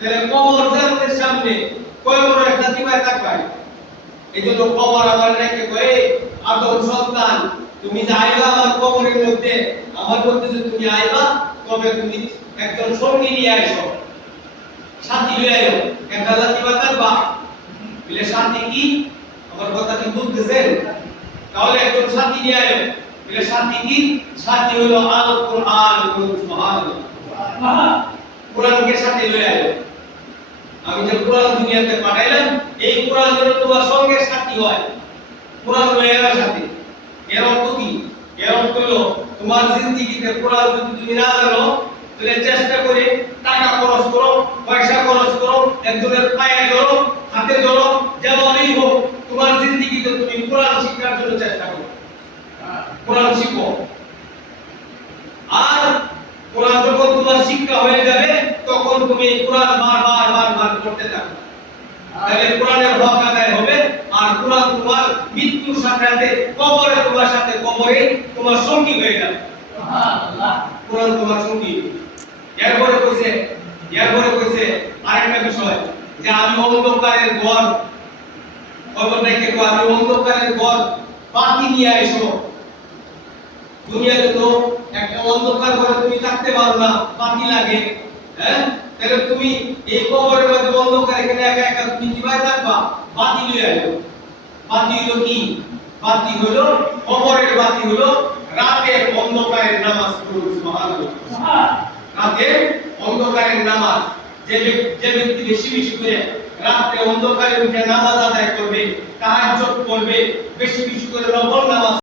তাহলে কবর জান্নাতের সামনে কয় বড় একটা দিবাই তাকায়। এইজন্য কবর আমার রেখে কয়ে আদম সন্তান তুমি যে আইবা আমার কবরের মধ্যে আমার মধ্যে যে তুমি আইবা তবে তুমি একজন সঙ্গী নিয়ে আইছো, সাথী নিয়ে আইও, একটা দিবা তাকবা। বলে সাথী কি? আমার কথা কি বুঝতেছেন? তাহলে একজন সাথী নিয়ে আইও। বলে সাথী কি? সাথী হলো আল কোরআন। সুবহানাল্লাহ। কোরআনকে সাথে লয়ে আইও। আমি যে কোরআন দুনিয়াতে পাঠাইলাম এই কোরআন যেন তোমার সঙ্গে সাথী হয়। কোরআন লয়ে আইবার সাথে এর অর্থ কি? এর অর্থ হলো তোমার জিন্দেগিতে কোরআন যদি তুমি না জানো তাহলে চেষ্টা করে টাকা খরচ করো, পয়সা খরচ করো, একজনের পায়ে ধরো, হাতে ধরো, যেমনই হোক তোমার জিন্দেগিতে তুমি কোরআন শিক্ষার জন্য চেষ্টা করো, কোরআন শিখো। আর কোরআন যখন তোমার শিক্ষা হয়ে যাবে তখন তুমি কোরআন বারবার পড়তে থাকবে, তাহলে কোরআনের হক আদায় হবে। আর কোরআন তোমার মৃত্যুর সাথে সাথে কবরে তোমার সাথে কবরে তোমার সঙ্গী হয়ে যাবে। সুবহানাল্লাহ। কোরআন তোমার সঙ্গী। এরপরে কইছে আরেকটা বিষয় যে আমি অন্ধকারের ঘর, খবরটা কে কো আমি অন্ধকারের ঘর বাতি নিয়ে আইসো। দুনিয়াতে তো একটা অন্ধকার ঘরে তুমি থাকতে পারো না, বাতি লাগে, হ্যাঁ? তাহলে তুমি এই কবরের মধ্যে অন্ধকার এখানে একা একা তুমি কিভাবে থাকবা? বাতি লয়ে আইও। বাতি হলো কি? বাতি হলো কবরের বাতি হলো রাতের অন্ধকারের নামাজ পড়ো। সুবহানাল্লাহ। রাতের অন্ধকারের নামাজ যে ব্যক্তি বেশি বেশি করে রাতে অন্ধকারে উঠে নামাজ আদায় করবে, তাহাজ্জুদ পড়বে, বেশি বেশি করে নফল নামাজ